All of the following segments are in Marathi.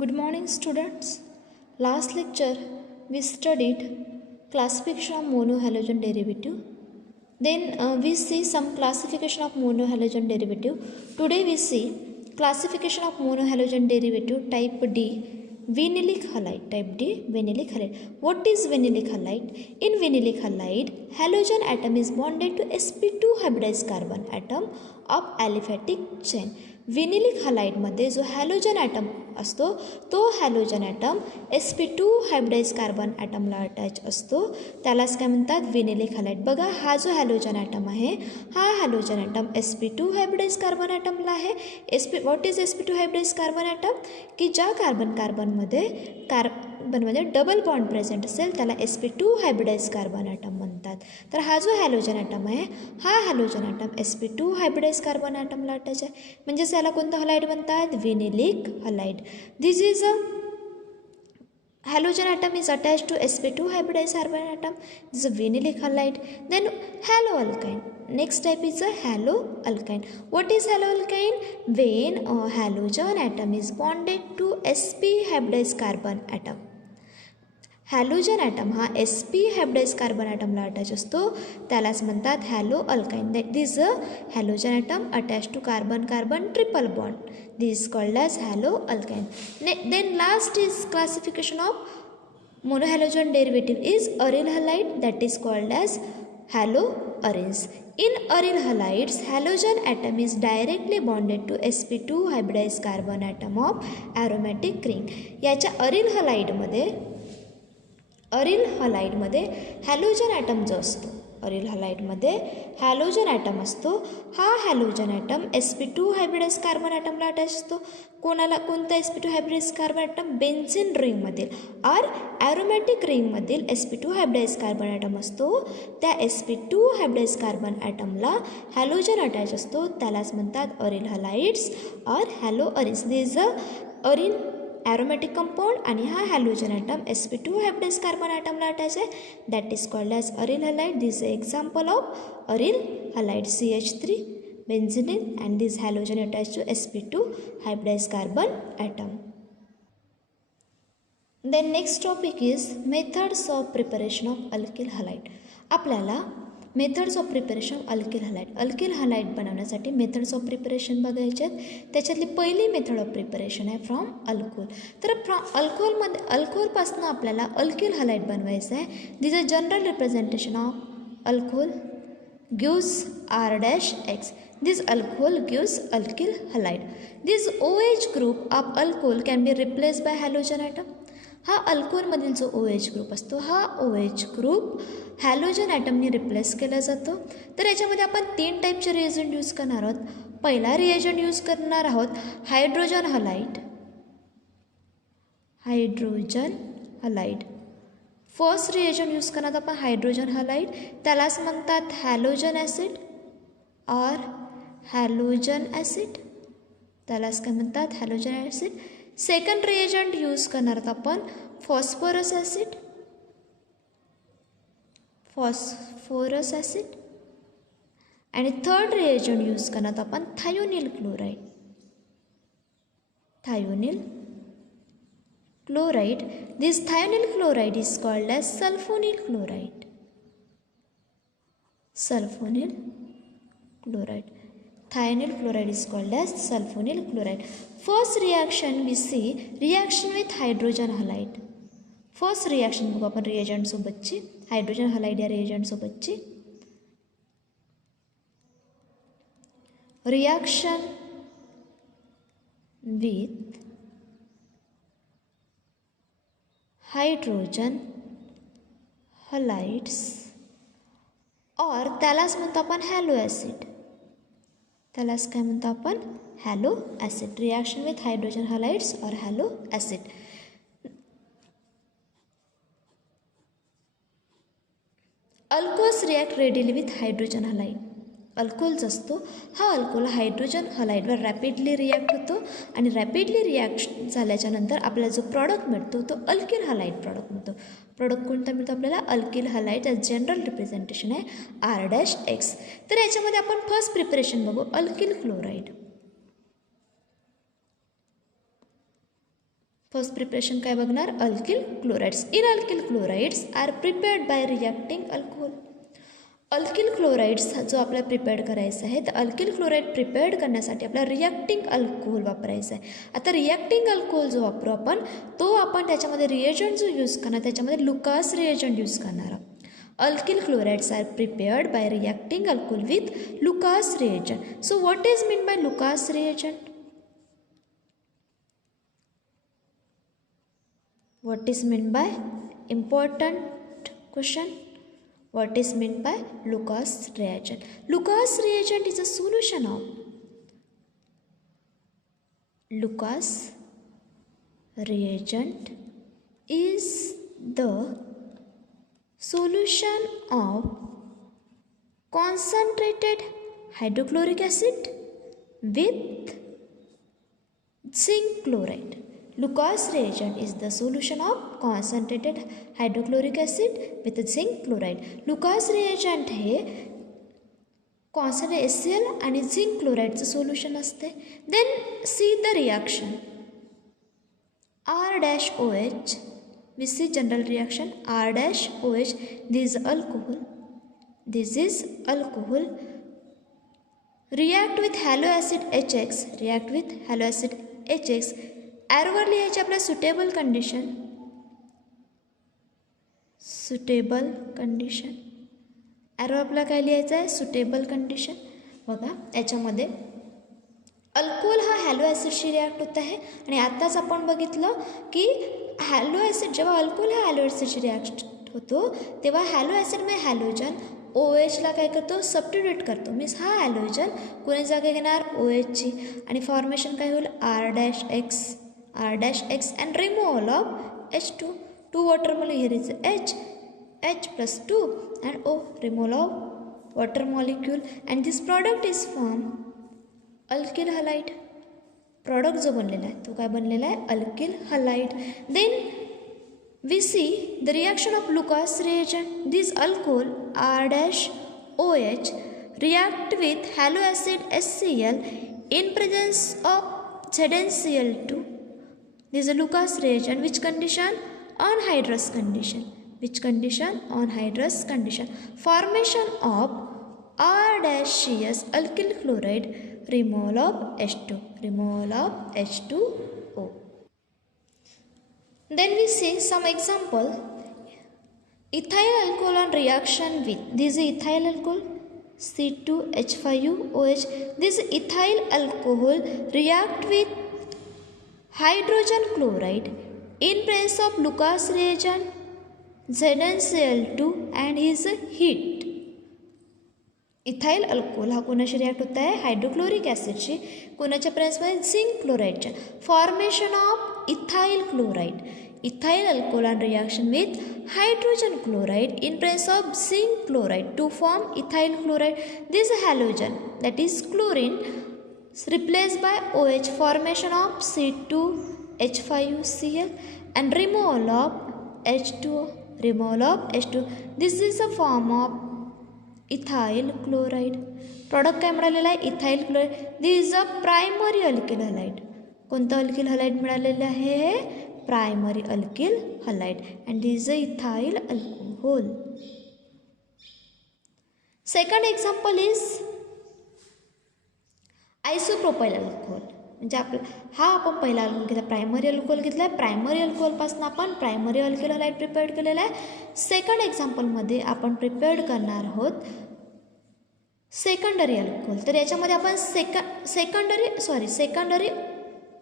Good morning, students. Last lecture we studied classification of monohalogen derivative. Then we see some classification of monohalogen derivative. Today we see classification of monohalogen derivative type D, vinylic halide. Type D, vinylic halide. What is vinylic halide? In vinylic halide, halogen atom is bonded to sp2 hybridized carbon atom of aliphatic chain. विनिलिक हालाइडमध्ये जो हॅलोजन ॲटम असतो तो halogen atom sp2 hybridize carbon ॲटमला अटॅच असतो, त्यालाच काय म्हणतात विनिलिक हालाइड. बघा हा जो हॅलोजन ॲटम आहे हा halogen atom sp2 hybridize carbon ॲटमला आहे. What is sp2 hybridize carbon atom? की ज्या कार्बनमध्ये डबल बॉन्ड प्रेझेंट असेल त्याला sp2 हायब्रिडाइज कार्बन ॲटम म्हणतात. तर हा जो हॅलोजन ॲटम आहे हा halogen atom sp2 hybridize carbon ॲटमला अटॅच आहे, म्हणजेच याला कोणतं हलाइड म्हणतात? Vinylic halide. This is a halogen atom is attached to sp2 hybridized carbon atom. This is a vinylic halide. Then haloalkyne. Next type is a haloalkyne. What is haloalkyne? When a halogen atom is bonded to sp hybridized carbon atom. Halogen atom हा sp हायब्रिडाइज कार्बन ॲटमला अटॅच असतो, त्यालाच म्हणतात halo alkyne. This a halogen atom attach to carbon carbon triple bond. This is called as halo alkyne. Then last is classification of monohalogen derivative is aryl halide, that is called as halo arenes. In aryl halides, halogen atom is directly bonded to sp2 hybridized carbon atom of aromatic ring. याच्या अरिल हलाइडमध्ये हॅलोजन ॲटम जो असतो, अरिल हलाइडमध्ये हॅलोजन ॲटम असतो, हा halogen atom sp2 hybridize carbon ॲटमला अटॅच असतो. कोणता sp2 hybridize carbon atom? Benzene रिंगमधील और ॲरोमॅटिक रिंगमधील sp2 हायब्रिडाइज कार्बन ॲटम असतो, त्या sp2 हायब्रिडाइज कार्बन ॲटमला हॅलोजन अटॅच असतो, त्यालाच म्हणतात अरिल हलाइड्स और halo arenes. This a arene aromatic compound आणि हा halogen atom sp2 hybridize carbon ॲटमला अटॅच आहे, that is called as aryl halide. This is example of aryl halide CH3 बेन्झिनिन and this halogen attach to sp2 hybridize carbon atom. Then next topic is methods of preparation of alkyl halide. आपल्याला methods of preparation alkyl halide, alkyl halide बनवण्यासाठी मेथड्स ऑफ प्रिपरेशन बघायचे आहेत. त्याच्यातली पहिली मेथड ऑफ प्रिपरेशन आहे फ्रॉम अल्कोहोल. तर अल्कोहोलपासून आपल्याला अल्किल हलाइड बनवायचं आहे. This a general representation of alcohol gives R-X. This alcohol gives alkyl halide. This OH group of alcohol can be replaced by halogen atom. हा अल्कोहोलमधील जो OH ग्रुप असतो हा OH ग्रुप हॅलोजन ॲटमने रिप्लेस केला जातो. तर याच्यामध्ये आपण 3 टाईपचे रिएजंट यूज करणार आहोत. पहिला रिएजंट यूज करणार आहोत hydrogen halide. First reagent use करणार आपण हायड्रोजन हलाइड, त्यालाच म्हणतात हॅलोजन ॲसिड और हॅलोजन ॲसिड, त्यालाच काय म्हणतात halogen acid. Second reagent use करणार आहोत आपण फॉस्फरस ॲसिड आणि थर्ड रिएजंट यूज करणार आपण thionyl chloride. This thionyl chloride is called as sulfonyl chloride. Thionyl chloride is called as sulfonyl chloride. First reaction we see reaction with hydrogen halide. First reaction बघू आपण रिएजंट सोबतची, हायड्रोजन हलाइड या रिएजंट सोबतची. रिॲक्शन विथ हायड्रोजन हलाइड्स और त्यालाच म्हणतो आपण हॅलो ॲसिड, त्यालाच काय म्हणतो आपण halo acid. Reaction with hydrogen halides और halo acid. Alcohols react readily with hydrogen halide. Alcohol जो असतो हा अल्कोहोल हायड्रोजन हलाइडवर रॅपिडली रिॲक्ट होतो आणि रॅपिडली रिॲक्ट झाल्याच्या नंतर आपल्याला जो प्रॉडक्ट मिळतो तो अल्किल हलाइड प्रॉडक्ट मिळतो. प्रॉडक्ट कोणता मिळतो आपल्याला? Alkyl halide. जनरल रिप्रेझेंटेशन आहे R-X. तर याच्यामध्ये आपण फर्स्ट प्रिपरेशन बघू अल्किल क्लोराइड. फर्स्ट प्रिपरेशन काय बघणार, alkyl chlorides. In alkyl chlorides are prepared by reacting alcohol. Alkyl chlorides जो आपल्याला प्रिपेअर्ड करायचा आहे, तर अल्किल क्लोराईड प्रिपेअर्ड करण्यासाठी आपल्याला रिॲक्टिंग अल्कोहोल वापरायचं आहे. आता रिॲक्टिंग अल्कोहोल जो वापरू आपण, तो आपण त्याच्यामध्ये रिएजंट जो यूज करणार, त्याच्यामध्ये लुकास रिएजंट यूज करणार आहोत. Alkyl chlorides are prepared by reacting alcohol with Lucas reagent. So what is meant by Lucas reagent? What is meant by, important question, what is meant by Lucas reagent? Lucas reagent is a solution of Lucas reagent is the solution of concentrated hydrochloric acid with zinc chloride. Lucas reagent is the solution of concentrated hydrochloric acid with zinc chloride. Lucas reagent हे concentrated HCl आणि zinc chloride चं solution असते. Then see the reaction. R-OH, we see general reaction, R-OH, this is alcohol, react with halo acid HX, arrow वर लिहायचे आपल्या suitable condition, arrow आपला काय लिहायचा आहे, suitable condition. बघा याच्यामध्ये अल्कोहोल हा हॅलो ॲसिडशी रिॲक्ट होत आहे आणि आत्ताच आपण बघितलं की हॅलो ॲसिड, जेव्हा अल्कोहोल हा हॅलो ॲसिडशी रिॲक्ट होतो तेव्हा हॅलो ॲसिडमध्ये हॅलोजन OHला काय करतो, सबस्टिट्यूट करतो. मीन्स हा हॅलोजन कोणी जागा घेणार, OHची, आणि फॉर्मेशन काय होईल, R-X and removal of H2, 2 water molecule, here is H plus 2 and O, removal of water molecule, and this product is formed alkyl halide. Product जो बनलेला आहे तो काय बनलेला आहे, alkyl halide. Then we see the reaction of Lucas reagent. This alcohol R-OH react with halo acid HCl in presence of ZnCl2. This is a Lucas reagent. Which condition? Anhydrous condition. Which condition? Anhydrous condition. Formation of R-CS alkyl chloride, removal of H2O. Then we see some example. Ethyl alcohol on reaction with, this is ethyl alcohol, C2H5OH. This ethyl alcohol react with hydrogen chloride in presence of Lucas reagent, ZnCl2 and his heat. Ethyl alcohol हा कोणाशी रिॲक्ट होत आहे, हायड्रोक्लोरिक ॲसिडशी, कोणाच्या प्रेझेन्समध्ये, झिंक क्लोराईडच्या. Formation of ethyl chloride. Ethyl alcohol on reaction with hydrogen chloride in presence of zinc chloride to form ethyl chloride. This halogen that is chlorine replaced by OH, formation of C2H5Cl and removal of H2O. This is a form of ethyl chloride. Product काय मिळालेला आहे, ethyl chloride. This is a primary alkyl halide. कोणतं अल्किल हलाइड मिळालेलं आहे, primary alkyl halide, and this is a ethyl alcohol. Second example is isopropyl alcohol. म्हणजे हा आपण पहिला अल्कोहोल घेतला, प्रायमरी अल्कोहोल घेतला आहे. प्रायमरी अल्कोहोलपासून आपण प्रायमरी अल्किल हलाइड प्रिपेअर्ड केलेला आहे. सेकंड एक्झाम्पलमध्ये आपण प्रिपेअर्ड करणार आहोत सेकंडरी अल्कोहोल. तर याच्यामध्ये आपण सेकंडरी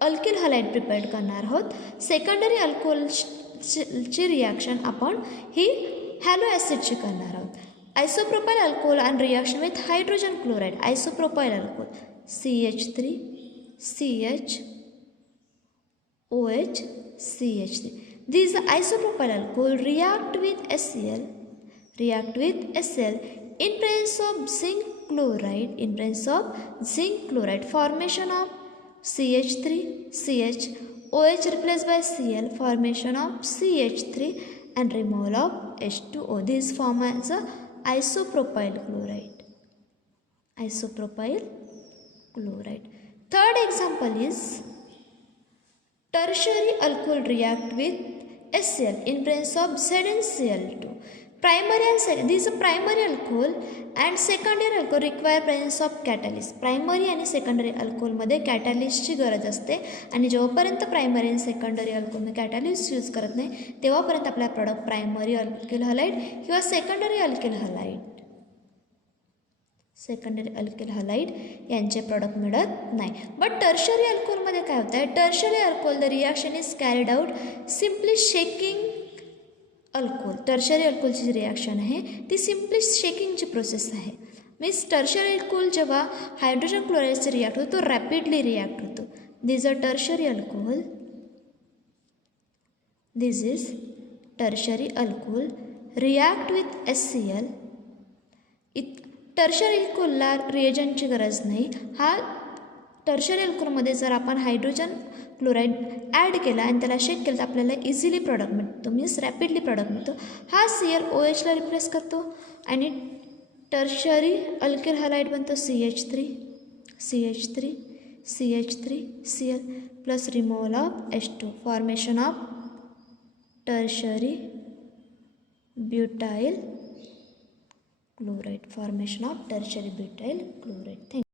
अल्किल हलाइड प्रिपेअर्ड करणार आहोत. सेकंडरी अल्कोहोलची रिॲक्शन आपण ही हॅलो ॲसिडची करणार आहोत. Isopropyl alcohol and reaction with hydrogen chloride. Isopropyl alcohol CH3CHOH CH3. These isopropyl alcohol react with HCl in presence of zinc chloride. Formation of CH3CH, OH replaced by Cl, formation of CH3 and removal of H2O. This form as a isopropyl chloride. Third example is tertiary alcohol react with HCl in presence of ZnCl2. Primary and secondary, this is a primary alcohol and secondary alcohol require presence of catalyst. Primary आणि सेकंडरी अल्कोहोलमध्ये कॅटॅलिस्टची गरज असते आणि जेव्हापर्यंत प्रायमरी आणि सेकंडरी अल्कोहोलमध्ये कॅटॅलिस्ट यूज करत नाही तेव्हापर्यंत आपला प्रॉडक्ट प्रायमरी अल्किल हलाइड किंवा सेकंडरी अल्किल हलाइड यांचे प्रॉडक्ट मिळत नाही. बट टर्शरी अल्कोहोलमध्ये काय होतं आहे, tertiary alcohol the reaction is carried out simply shaking alcohol. Tertiary अल्कोहोलची जी रिॲक्शन आहे ती सिम्पली शेकिंगची प्रोसेस आहे. मीन्स टर्शरी अल्कोहोल जेव्हा हायड्रोजन क्लोराईडचे रिॲक्ट होतो तो रॅपिडली रिॲक्ट होतो. This a tertiary alcohol, this is tertiary alcohol react with HCl. Tertiary अल्कोहोलला रिएजंटची गरज नाही. हा टर्शरी अल्कोहोलमध्ये जर आपण हायड्रोजन क्लोराईड ॲड केला आणि त्याला शेक केलं तर आपल्याला इझिली प्रॉडक्ट मिळतो, मीन्स रॅपिडली प्रॉडक्ट मिळतो. हा ClOHला रिप्लेस करतो आणि टर्शरी अल्किल हलाइड बनतो CH3Cl plus removal of H2, formation of tertiary butyl chloride. Thank you.